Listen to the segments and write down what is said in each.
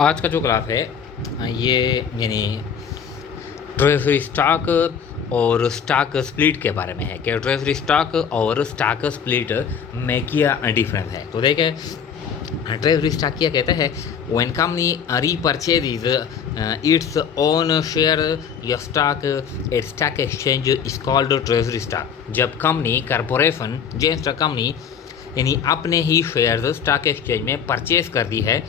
आज का जो ग्राफ है ये यानी ट्रेजरी स्टॉक और स्टॉक स्प्लिट के बारे में है कि ट्रेजरी स्टॉक और स्टॉक स्प्लिट में क्या डिफरेंस है। तो देखें, ट्रेजरी स्टॉक क्या कहते हैं, when company repurchase its own share या stock at stock exchange is called treasury stock. जब कंपनी कॉरपोरेशन जैसे कंपनी यानी अपने ही शेयर्स स्टॉक एक्सचेंज में परचेज कर दी है,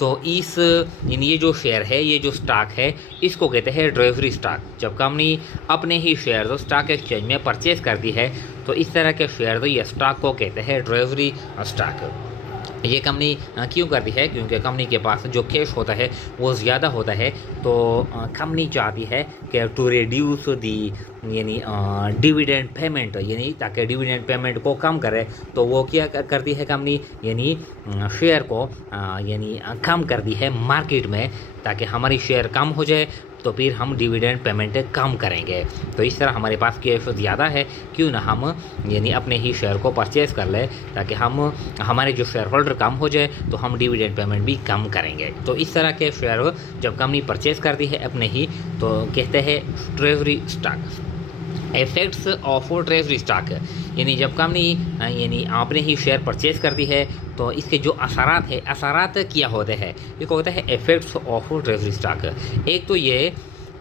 तो इस यानी ये जो शेयर है, ये जो स्टॉक है, इसको कहते हैं ट्रेजरी स्टॉक। जब कंपनी अपने ही शेयर स्टॉक एक्सचेंज में परचेज करती है, तो इस तरह के शेयर या स्टॉक को कहते हैं ट्रेजरी स्टॉक। ये कंपनी क्यों करती है? क्योंकि कंपनी के पास जो कैश होता है वो ज़्यादा होता है, तो कंपनी चाहती है कि टू रिड्यूस दी यानी डिविडेंड पेमेंट, यानी ताकि डिविडेंड पेमेंट को कम करे, तो वो क्या करती है कंपनी, यानी शेयर को यानी कम कर दी है मार्केट में, ताकि हमारी शेयर कम हो जाए, तो फिर हम डिविडेंड पेमेंट कम करेंगे। तो इस तरह हमारे पास कैश ज़्यादा है, क्यों ना हम यानी अपने ही शेयर को परचेज़ कर लें, ताकि हम हमारे जो शेयर होल्डर कम हो जाए तो हम डिविडेंड पेमेंट भी कम करेंगे। तो इस तरह के शेयर जब कंपनी परचेज़ करती है अपने ही, तो कहते हैं treasury stock. Effects of treasury stock, यानी जब कंपनी यानी अपने ही शेयर परचेज करती है, तो इसके जो असरात है, असरात क्या होते हैं, इसको होता है इफेक्ट्स ऑफ ट्रेजरी स्टॉक। एक तो ये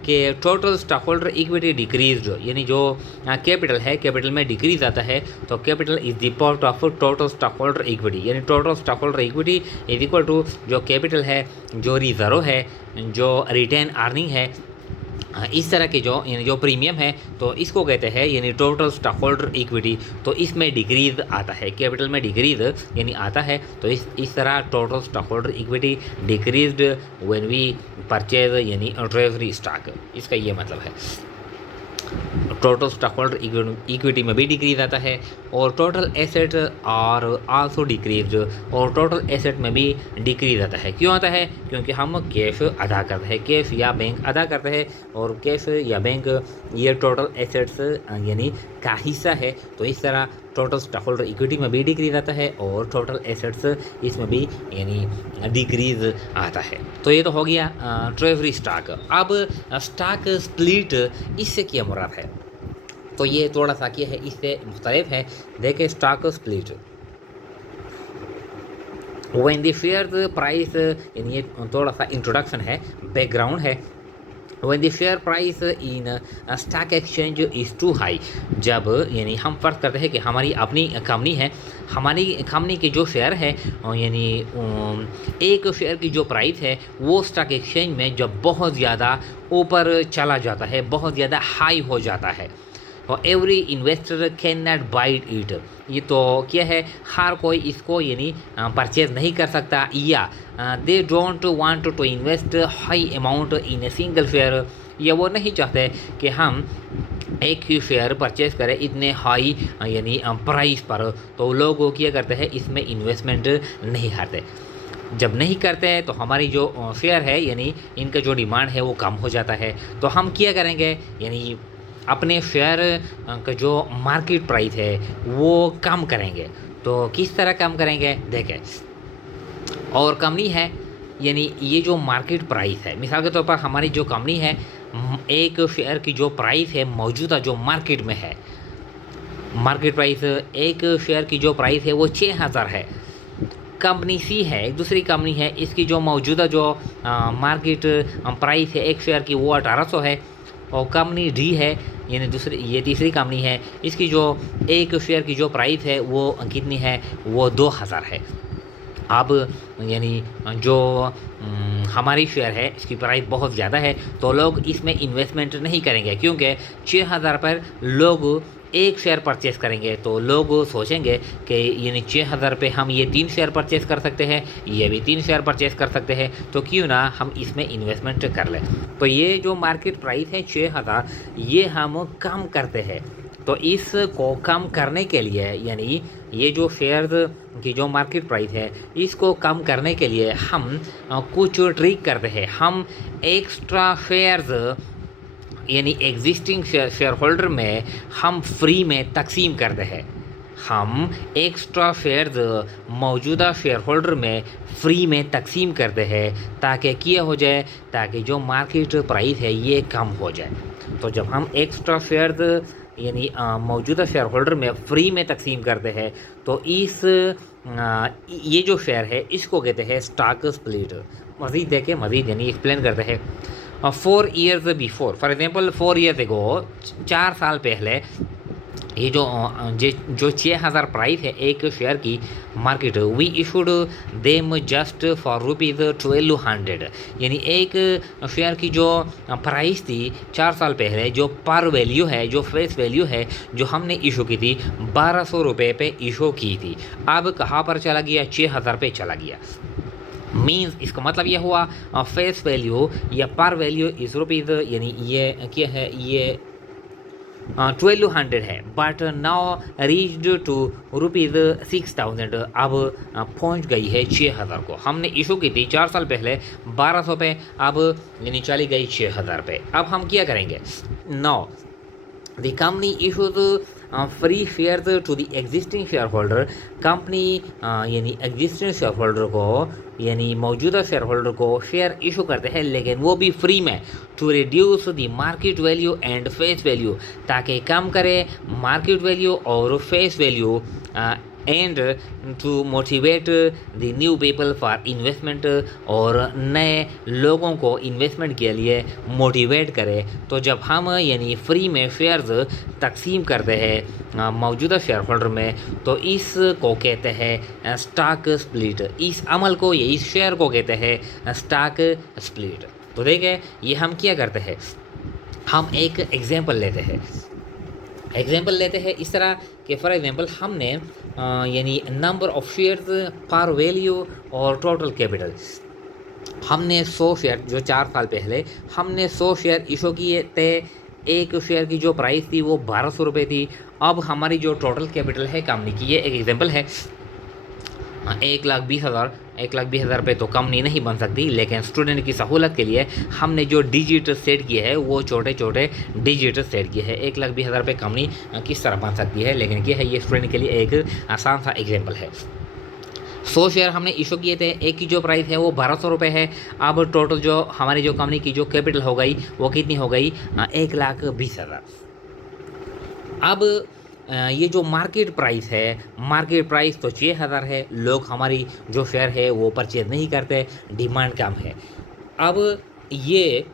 कि total stockholder equity decrease, यानी जो कैपिटल है, कैपिटल में डिक्रीज आता है, तो capital is the part of total stockholder equity, यानी total stockholder equity is equal to जो कैपिटल है, जो रिजर्व है, जो रिटेन अर्निंग है, इस तरह के जो यानी जो प्रीमियम है, तो इसको कहते हैं यानी टोटल स्टॉक होल्डर इक्विटी। तो इसमें डिक्रीज आता है, कैपिटल में डिक्रीज यानी आता है, तो इस तरह total stockholder equity decreased when we purchase यानी ट्रेजरी स्टॉक, इसका ये मतलब है। टोटल स्टॉक होल्डर इक्विटी में भी डिक्रीज आता है, और total asset are also decrease, और टोटल एसेट में भी डिक्रीज आता है। क्यों आता है? क्योंकि हम कैश अदा करते हैं, कैश या बैंक अदा करते हैं, और कैश या बैंक ये टोटल एसेट्स यानी का हिस्सा है। तो इस तरह टोटल स्टॉक होल्डर इक्विटी में भी डिक्रीज आता है, और टोटल एसेट्स इसमें भी यानी डिक्रीज आता है। तो ये तो हो गया ट्रेजरी स्टॉक। अब स्टॉक स्प्लिट, इससे क्या मुराद है? तो ये थोड़ा सा क्या है, इससे मुख्तलिफ है। देखें, stock split when the share price, यानी ये थोड़ा सा इंट्रोडक्शन है, बैकग्राउंड है। when the share price in stock exchange is too high, जब यानी हम फ़र्ज़ करते हैं कि हमारी अपनी कंपनी है, हमारी कंपनी के जो शेयर है, यानी एक शेयर की जो प्राइस है वो स्टॉक एक्सचेंज में जब बहुत ज़्यादा ऊपर चला जाता है, बहुत ज़्यादा हाई हो जाता है, और every investor can not buy it, ये तो क्या है, हर कोई इसको यानी परचेज नहीं कर सकता, या they don't want to invest high amount in a single share, या वो नहीं चाहते कि हम एक ही शेयर परचेज करें इतने हाई यानी प्राइस पर, तो लोग क्या करते हैं, इसमें इन्वेस्टमेंट नहीं करते। जब नहीं करते हैं तो हमारी जो शेयर है, यानी इनका जो डिमांड है वो कम हो जाता है, तो हम क्या करेंगे, यानी अपने शेयर का जो मार्केट प्राइस है वो कम करेंगे। तो किस तरह कम करेंगे? देखें, और कंपनी है, यानी ये जो मार्केट प्राइस है, मिसाल के तौर पर हमारी जो कंपनी है, एक शेयर की जो प्राइस है मौजूदा जो मार्केट में है, मार्केट प्राइस एक शेयर की जो प्राइस है वो 6000 है। कंपनी सी है, एक दूसरी कंपनी है, इसकी जो मौजूदा जो मार्केट प्राइस है एक शेयर की वो 1800 है, और कंपनी डी है, यानी दूसरी ये तीसरी कंपनी है, इसकी जो एक शेयर की जो प्राइस है वो कितनी है, वो 2000 है। अब यानी जो हमारी शेयर है इसकी प्राइस बहुत ज़्यादा है, तो लोग इसमें इन्वेस्टमेंट नहीं करेंगे, क्योंकि 6000 पर लोग एक शेयर परचेस करेंगे, तो लोग सोचेंगे कि यानी 6000 पे हम ये 3 शेयर परचेस कर सकते हैं, ये भी 3 शेयर परचेस कर सकते हैं, तो क्यों ना हम इसमें इन्वेस्टमेंट कर लें। तो ये जो मार्केट प्राइस है 6000, ये हम कम करते हैं। तो इसको कम करने के लिए, यानी ये जो शेयर की जो मार्केट प्राइस है इसको कम करने के लिए हम कुछ ट्रिक करते हैं। हम एक्स्ट्रा शेयर्स यानी एग्जिस्टिंग शेयर होल्डर में हम फ्री में तकसीम करते हैं, हम एक्स्ट्रा शेयर्स मौजूदा शेयर होल्डर में फ्री में तकसीम करते हैं ताकि किया हो जाए, ताकि जो मार्केट प्राइस है ये कम हो जाए। तो जब हम एक्स्ट्रा शेयर्स यानी मौजूदा शेयर होल्डर में फ्री में तकसीम करते हैं तो ये जो शेयर है इसको कहते हैं स्टॉक स्प्लिट। मज़ीद देखें, मज़ीद यानी एक्सप्लेन करते हैं। 4 years before, for example 4 years एगो, 4 साल पहले ये जो 6,000 प्राइस है एक शेयर की market, we issued them just for ₹1200, यानी एक शेयर की जो प्राइस थी 4 साल पहले, जो पर वैल्यू है, जो फेस वैल्यू है, जो हमने इशू की थी 1200 रुपये पे इशू की थी, अब कहाँ पर चला गया? 6,000 पे चला गया। मीन्स इसका मतलब ये हुआ फेस वैल्यू या पर वैल्यू इस रुपीज़, यानी ये क्या है, ये 1200 है, बट नाउ रीच्ड टू ₹6,000, अब पहुंच गई है 6,000 को। हमने इशू की थी 4 साल पहले 1200 पे, अब यानी चली गई 6,000 पे। अब हम क्या करेंगे? Now the company issues free shares to the existing shareholder. Company यानी एग्जिस्टिंग शेयर होल्डर को, यानी मौजूदा शेयर होल्डर को शेयर इशू करते हैं, लेकिन वो भी फ्री में, to reduce the market value and face value, ताकि कम करे मार्केट वैल्यू और face value, and to motivate the new people for investment, और नए लोगों को इन्वेस्टमेंट के लिए मोटिवेट करे। तो जब हम यानी फ्री में शेयर्स तकसीम करते हैं मौजूदा शेयर होल्डर में, तो इसको कहते हैं स्टॉक स्प्लिट। इस अमल को, या इस शेयर को कहते हैं स्टॉक स्प्लिट। तो देखें, ये हम क्या करते हैं, हम एक एग्जांपल लेते हैं। एग्जांपल लेते हैं इस तरह कि फॉर एग्जांपल हमने यानी नंबर ऑफ शेयर्स पर वैल्यू और टोटल कैपिटल, हमने 100 शेयर, जो 4 साल पहले हमने 100 शेयर इशू किए थे। एक शेयर की जो प्राइस थी वो 1200 रुपये थी। अब हमारी जो टोटल कैपिटल है कंपनी की, ये एक एग्जांपल है, 1,20,000। 1,20,000 पे तो कंपनी नहीं बन सकती, लेकिन स्टूडेंट की सहूलत के लिए हमने जो डिजिट सेट किए हैं वो छोटे छोटे डिजिट सेट किए हैं। 1,20,000 पे कंपनी किस तरह बन सकती है, लेकिन क्या है, ये स्टूडेंट के लिए एक आसान सा एग्जाम्पल है। 100 शेयर हमने इशू किए थे, एक की जो प्राइस है वो 1200 रुपये है। अब टोटल जो हमारी जो कंपनी की जो कैपिटल हो गई वो कितनी हो गई? 1,20,000। अब ये जो मार्केट प्राइस है, मार्केट प्राइस तो 6,000 है, लोग हमारी जो शेयर है वो परचेज नहीं करते, डिमांड कम है। अब ये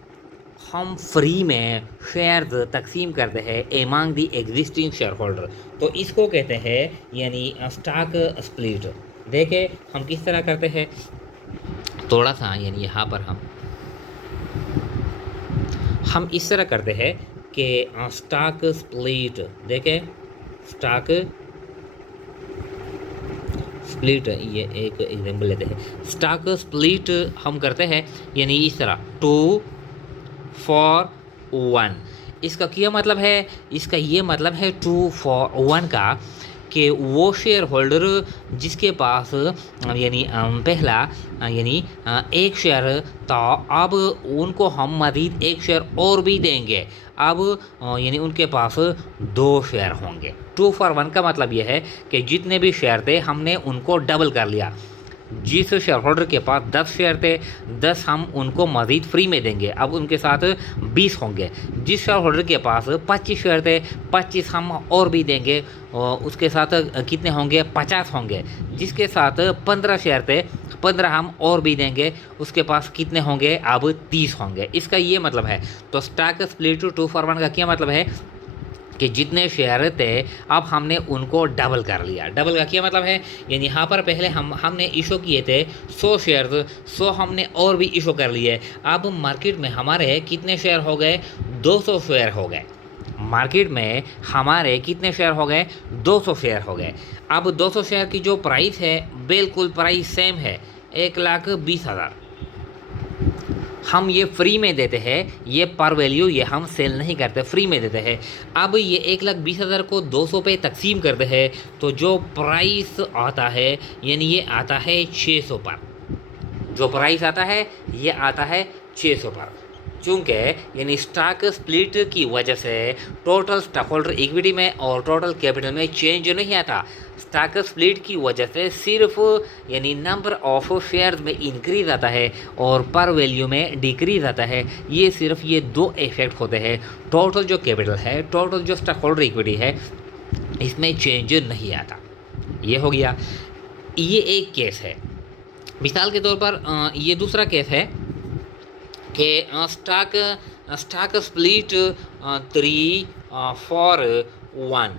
हम फ्री में शेयर्स तकसीम करते हैं among the existing shareholder, तो इसको कहते हैं यानी स्टॉक स्प्लिट। देखें हम किस तरह करते हैं, थोड़ा सा यानी यहाँ पर हम इस तरह करते हैं कि स्टॉक स्प्लिट, देखें स्टॉक स्प्लिट, ये एक एग्जांपल लेते हैं। स्टॉक स्प्लिट हम करते हैं यानी इस तरह 2 for 1। इसका क्या मतलब है? इसका ये मतलब है 2 for 1 का, कि वो शेयर होल्डर जिसके पास यानी पहला यानी एक शेयर, तो अब उनको हम मज़ीद एक शेयर और भी देंगे। अब यानी उनके पास 2 शेयर होंगे। 2 for 1 का मतलब ये है कि जितने भी शेयर थे हमने उनको डबल कर लिया। जिस शेयर होल्डर के पास 10 शेयर थे, 10 हम उनको मज़ीद फ्री में देंगे, अब उनके साथ 20 होंगे। जिस शेयर होल्डर के पास 25 शेयर थे, 25 हम और भी देंगे, और उसके साथ कितने होंगे? 50 होंगे। जिसके साथ 15 शेयर थे, 15 हम और भी देंगे, उसके पास कितने होंगे? अब 30 होंगे। इसका ये मतलब है। तो स्टॉक स्प्लिट 2 for 1 का क्या मतलब है कि जितने शेयर थे अब हमने उनको डबल कर लिया। डबल का क्या मतलब है? यानी यहाँ पर पहले हमने इशू किए थे 100 शेयर्स, 100 हमने और भी इशू कर लिए। अब मार्केट में हमारे कितने शेयर हो गए? 200 शेयर हो गए। मार्केट में हमारे कितने शेयर हो गए? 200 शेयर हो गए। अब 200 शेयर की जो प्राइस है बिल्कुल प्राइस सेम है, 1,20,000। हम ये फ्री में देते हैं, ये पर वैल्यू ये हम सेल नहीं करते, फ्री में देते हैं। अब ये 1,20,000 को 200 पे तकसीम करते हैं, तो जो प्राइस आता है यानी ये आता है 600 पर। जो प्राइस आता है ये आता है 600 पर। चूँकि यानी स्टॉक स्प्लिट की वजह से टोटल स्टॉक होल्डर इक्विटी में और टोटल कैपिटल में चेंज नहीं आता। स्टॉक स्प्लिट की वजह से सिर्फ यानी नंबर ऑफ शेयर्स में इंक्रीज आता है और पर वैल्यू में डिक्रीज आता है। ये सिर्फ ये दो इफेक्ट होते हैं। टोटल जो कैपिटल है, टोटल जो स्टॉक होल्डर इक्विटी है, इसमें चेंज नहीं आता। ये हो गया, ये एक केस है। मिसाल के तौर पर ये दूसरा केस है कि स्टॉक स्प्लिट 3 for 1।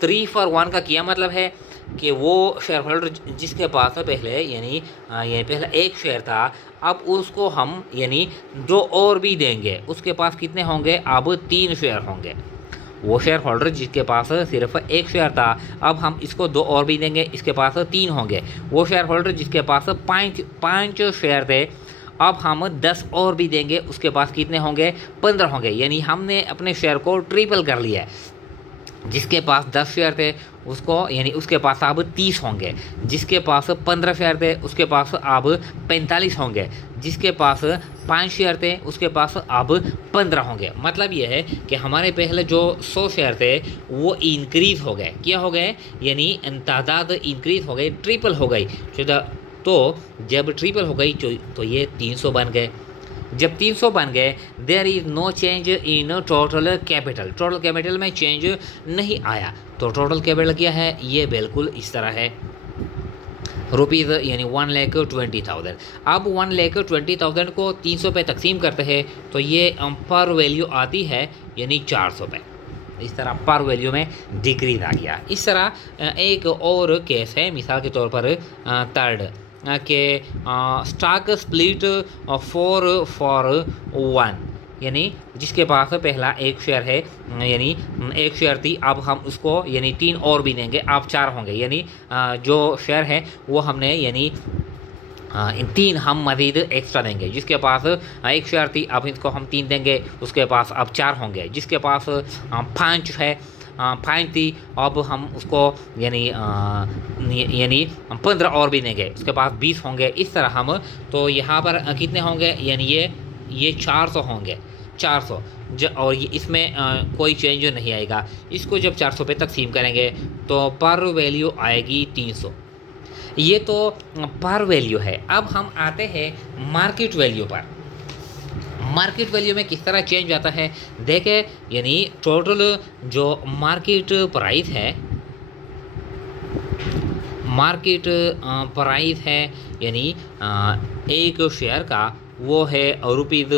3 for 1 का क्या मतलब है कि वो शेयर होल्डर जिसके पास पहले यानी ये पहला एक शेयर था, अब उसको हम यानी दो और भी देंगे। उसके पास कितने होंगे? अब 3 शेयर होंगे। वो शेयर होल्डर जिसके पास सिर्फ एक शेयर था, अब हम इसको दो और भी देंगे, इसके पास 3 होंगे। वो शेयर होल्डर जिसके पास पाँच शेयर थे, अब हम 10 और भी देंगे, उसके पास कितने होंगे? 15 होंगे। यानी हमने अपने शेयर को ट्रिपल कर लिया है। जिसके पास 10 शेयर थे उसको यानी उसके पास अब 30 होंगे। जिसके पास 15 शेयर थे उसके पास अब 45 होंगे। जिसके पास 5 शेयर थे उसके पास अब 15 होंगे। मतलब ये है कि हमारे पहले जो 100 शेयर थे वो इंक्रीज़ हो गए। क्या हो गए? यानी तादाद इंक्रीज़ हो गई, ट्रिपल हो गई। तो जब ट्रिपल हो गई तो ये 300 बन गए। जब 300 बन गए, there is no change in total capital. Total capital में चेंज नहीं आया। तो टोटल कैपिटल क्या है? ये बिल्कुल इस तरह है, रुपीज़ यानी 1,20,000। अब 1,20,000 को 300 पे तकसीम करते हैं तो ये पर वैल्यू आती है यानी 400 पे। इस तरह पर वैल्यू में डिक्रीज आ गया। इस तरह एक और केस है, मिसाल के तौर पर थर्ड के स्टॉक स्प्लिट 4 for 1, यानी जिसके पास पहला एक शेयर है, यानी एक शेयर थी, अब हम उसको यानी 3 और भी देंगे, अब 4 होंगे। यानी जो शेयर है वो हमने यानी 3 हम मज़ीद एक्स्ट्रा देंगे। जिसके पास एक शेयर थी, अब इसको हम 3 देंगे, उसके पास अब 4 होंगे। जिसके पास 5 है, 5 थी, अब हम उसको यानी 15 और भी देंगे, उसके पास 20 होंगे। इस तरह हम तो यहाँ पर कितने होंगे? यानी ये 400 होंगे, 400। और ये इसमें कोई चेंज नहीं आएगा। इसको जब 400 पे तकसीम करेंगे तो पर वैल्यू आएगी 300। ये तो पर वैल्यू है। अब हम आते हैं मार्केट वैल्यू पर। मार्केट वैल्यू में किस तरह चेंज आता है देखें। यानी टोटल जो मार्केट प्राइस है, मार्केट प्राइस है यानी एक शेयर का, वो है रुपीज़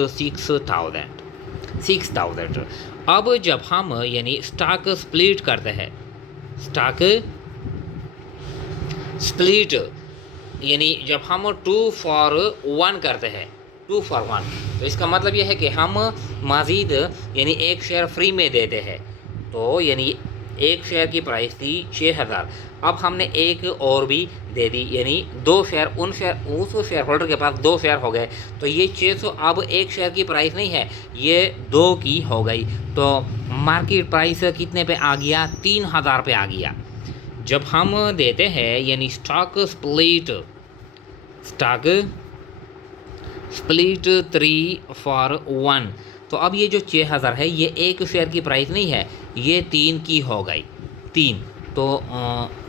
6,000। अब जब हम यानी स्टॉक स्प्लिट करते हैं, स्टॉक स्प्लिट यानी जब हम 2 for 1 करते हैं, 2 for 1, तो इसका मतलब यह है कि हम मज़ीद यानी एक शेयर फ्री में देते हैं। तो यानी एक शेयर की प्राइस थी 6,000, अब हमने एक और भी दे दी, यानी 2 शेयर उस शेयर होल्डर के पास 2 शेयर हो गए। तो ये 600 अब एक शेयर की प्राइस नहीं है, ये 2 की हो गई। तो मार्केट प्राइस कितने पे आ गया? 3,000 पे आ गया। जब हम देते हैं यानी स्टॉक स्प्लिट 3 for 1, तो अब ये जो 6,000 है ये एक शेयर की प्राइस नहीं है, ये 3 की हो गई। 3 तो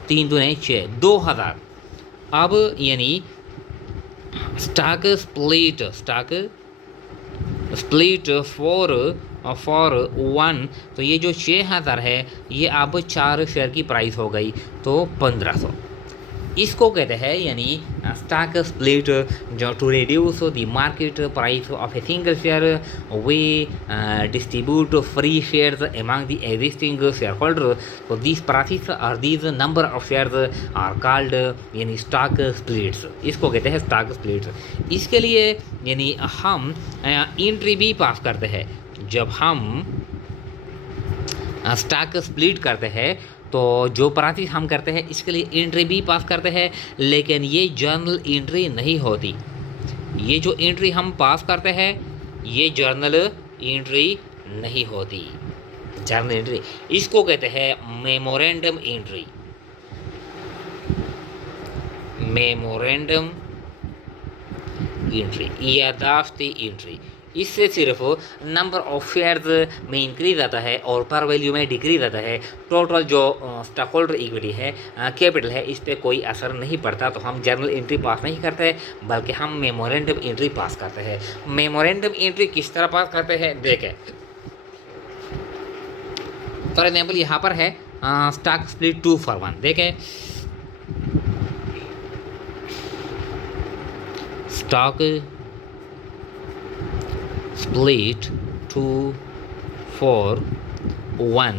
3 दूने 6, 2,000। अब यानी स्टॉक स्प्लिट 4 for 1, तो ये जो 6,000 है ये अब 4 शेयर की प्राइस हो गई, तो 1,500। इसको कहते हैं यानी स्टॉक स्प्लिट जो to reduce the market price of a single share they distribute free shares among the existing shareholder. तो दिस प्राइस और this number of shares are called यानी स्टॉक स्प्लिट्स। इसको कहते हैं स्टॉक स्प्लिट्स। इसके लिए यानी हम एंट्री भी पास करते हैं। जब हम स्टॉक स्प्लिट करते हैं तो जो प्राइस हम करते हैं इसके लिए एंट्री भी पास करते हैं, लेकिन ये जर्नल एंट्री नहीं होती। ये जो एंट्री हम पास करते हैं ये जर्नल एंट्री नहीं होती। जर्नल एंट्री इसको कहते हैं मेमोरेंडम एंट्री। मेमोरेंडम एंट्री, यादाश्ती एंट्री। इससे सिर्फ नंबर ऑफ शेयर्स में इंक्रीज आता है और पर वैल्यू में डिक्रीज आता है। टोटल जो स्टॉक होल्डर इक्विटी है, कैपिटल है, इस पर कोई असर नहीं पड़ता। तो हम जर्नल एंट्री पास नहीं करते बल्कि हम मेमोरेंडम एंट्री पास करते हैं। मेमोरेंडम एंट्री किस तरह पास करते हैं देखें। फॉर एग्जाम्पल यहाँ पर है स्टॉक स्प्लिट 2-for-1। देखें स्टॉक स्प्लिट 2-for-1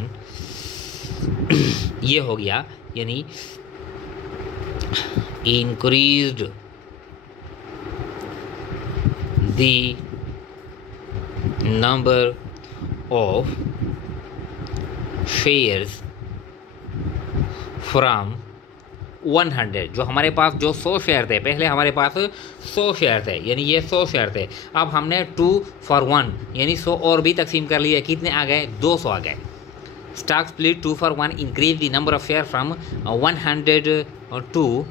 ये हो गया, यानी increased the number of shares from 100। जो हमारे पास जो 100 शेयर थे, पहले हमारे पास 100 शेयर थे, यानी ये 100 शेयर थे। अब हमने 2-for-1 यानी 100 और भी तकसीम कर लिए, कितने आ गए, 200 आ गए। Stock split 2-for-1 increase the number of share from 100 to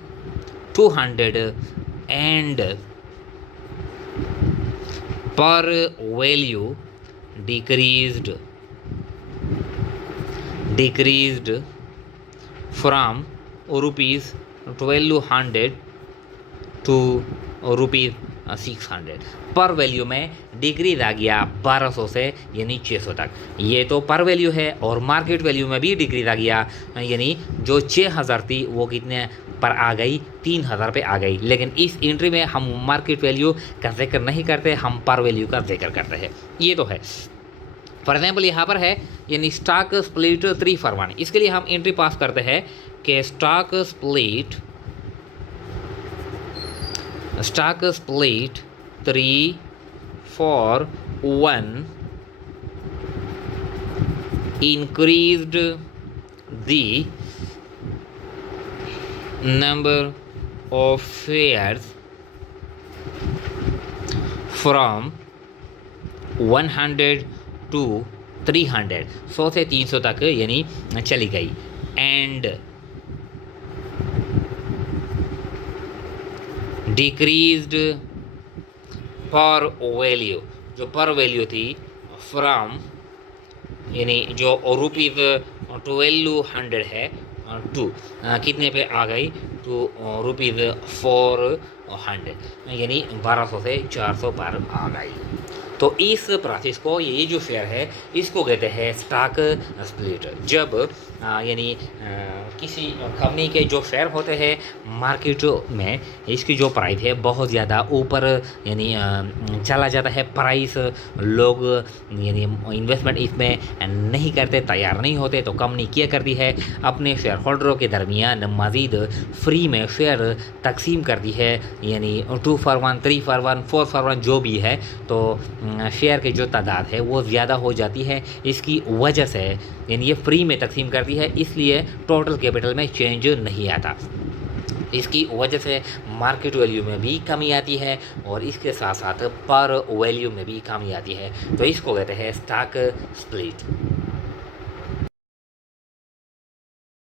200 and पर वैल्यू decreased from ₹1200 to ₹600। पर वैल्यू में डिक्रीज आ गया 1200 से यानी 600 तक। ये तो पर वैल्यू है। और मार्केट वैल्यू में भी डिक्रीज आ गया, यानी जो 6000 थी वो कितने पर आ गई, 3000 पे आ गई। लेकिन इस एंट्री में हम मार्केट वैल्यू का जिक्र नहीं करते, हम पर वैल्यू का जिक्र करते हैं। ये तो है। फॉर एग्जाम्पल यहाँ पर है, यानी स्टॉक स्प्लिट 3-for-1। इसके लिए हम एंट्री पास करते हैं कि stock split 3-for-1 increased the number of shares from 100 to 300। 100 से 300 तक यानी चली गई। एंड डिक्रीज्ड पर वैल्यू, जो पर वैल्यू थी फ्रॉम, यानी जो ₹1200 है, टू कितने पे आ गई, टू ₹400, यानी 1200 से 400 पर आ गई। तो इस प्रोसेस को, ये जो शेयर है इसको कहते हैं स्टॉक स्प्लिट। जब यानी किसी कंपनी के जो शेयर होते हैं मार्केट में, इसकी जो प्राइस है बहुत ज़्यादा ऊपर यानी चला जाता है प्राइस, लोग यानी इन्वेस्टमेंट इसमें नहीं करते, तैयार नहीं होते, तो कंपनी क्या करती है, अपने शेयर होल्डरों के दरमियान मज़ीद फ्री में शेयर तकसीम करती है, यानी 2-for-1, 3-for-1, 4-for-1 जो भी है। तो शेयर की जो तादाद है वो ज़्यादा हो जाती है, इसकी वजह से यानी ये फ्री में तकसीम करती है, इसलिए टोटल कैपिटल में चेंज नहीं आता। इसकी वजह से मार्केट वैल्यू में भी कमी आती है और इसके साथ साथ पर वैल्यू में भी कमी आती है। तो इसको कहते हैं स्टॉक स्प्लिट।